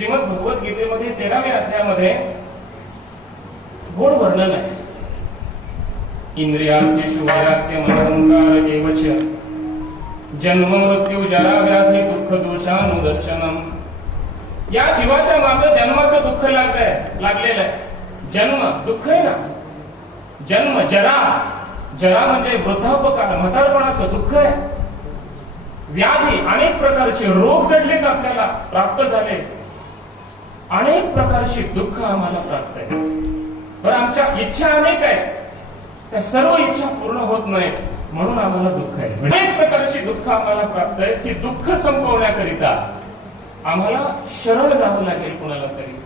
श्रीमद भगवद्गीतेमध्ये 13व्या अध्यायामध्ये गोड वर्णन आहे. इंद्रियार्थेषु वैराग्यम् अहंकार एवच जन्म मृत्यू जरा व्याधी दुःख दोषानुदर्शनम. या जीवाच्या मागे जन्माचं दुःख लागलेलं आहे. जन्म दुःख आहे ना. जन्म जरा, जरा म्हणजे वृद्धापकाळ, म्हातारपणाचं दुःख आहे. व्याधी, अनेक प्रकारचे रोग जडलेत आपल्याला, प्राप्त झाले. अनेक प्रकारचे दुःख आम्हाला प्राप्त आहे. बरं, आमच्या इच्छा अनेक आहेत, त्या सर्व इच्छा पूर्ण होत नाहीत, म्हणून आम्हाला दुःख आहे. अनेक प्रकारची दुःख आम्हाला प्राप्त आहेत. ही दुःख संपवण्याकरिता आम्हाला शरण जावं लागेल. कुणाला तरी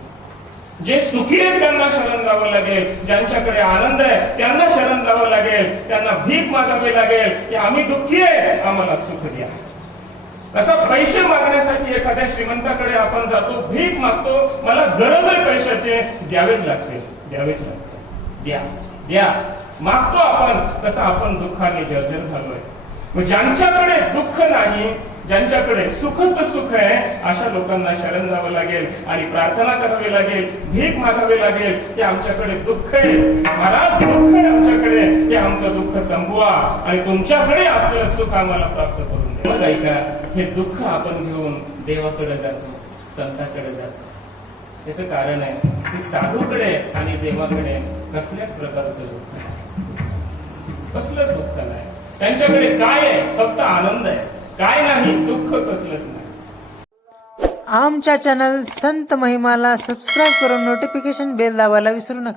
जे सुखी आहेत त्यांना शरण जावं लागेल. ज्यांच्याकडे आनंद आहे त्यांना शरण जावं लागेल. त्यांना भीक मागावी लागेल की आम्ही दुःखी आहे, आम्हाला सुख द्या. कसा पैसे मागण्यासाठी एखाद्या श्रीमंताकडे आपण जातो, भीक मागतो, मला गरज आहे पैशाची, द्यावेच लागते, द्यावेच लागते, द्या द्या मागतो आपण. तसं आपण दुःखाने जर्जर झालोय. मग ज्यांच्याकडे दुःख नाही, ज्यांच्याकडे सुखच सुख आहे, अशा लोकांना शरण जावं लागेल आणि प्रार्थना करावी लागेल, भीक मागावी लागेल की आमच्याकडे दुःख आहे महाराज, दुःख आहे आमच्याकडे, ते आमचं दुःख संपवा आणि तुमच्याकडे असलेलं सुख आम्हाला प्राप्त करून द्या. मग ऐका, हे दुःख आपण घेऊन देवाकडे जातो, संतांकडे जातो. त्याचं कारण आहे की साधूकडे आणि देवाकडे कसल्याच प्रकारचं दुःख नाही, कसलंच दुःख नाही. त्यांच्याकडे काय आहे? फक्त आनंद आहे. काय नाही, दुःख कसलंच नाही. आमच्या चॅनल संत महिमाला सबस्क्राईब करून नोटिफिकेशन बेल दाबायला विसरू नका.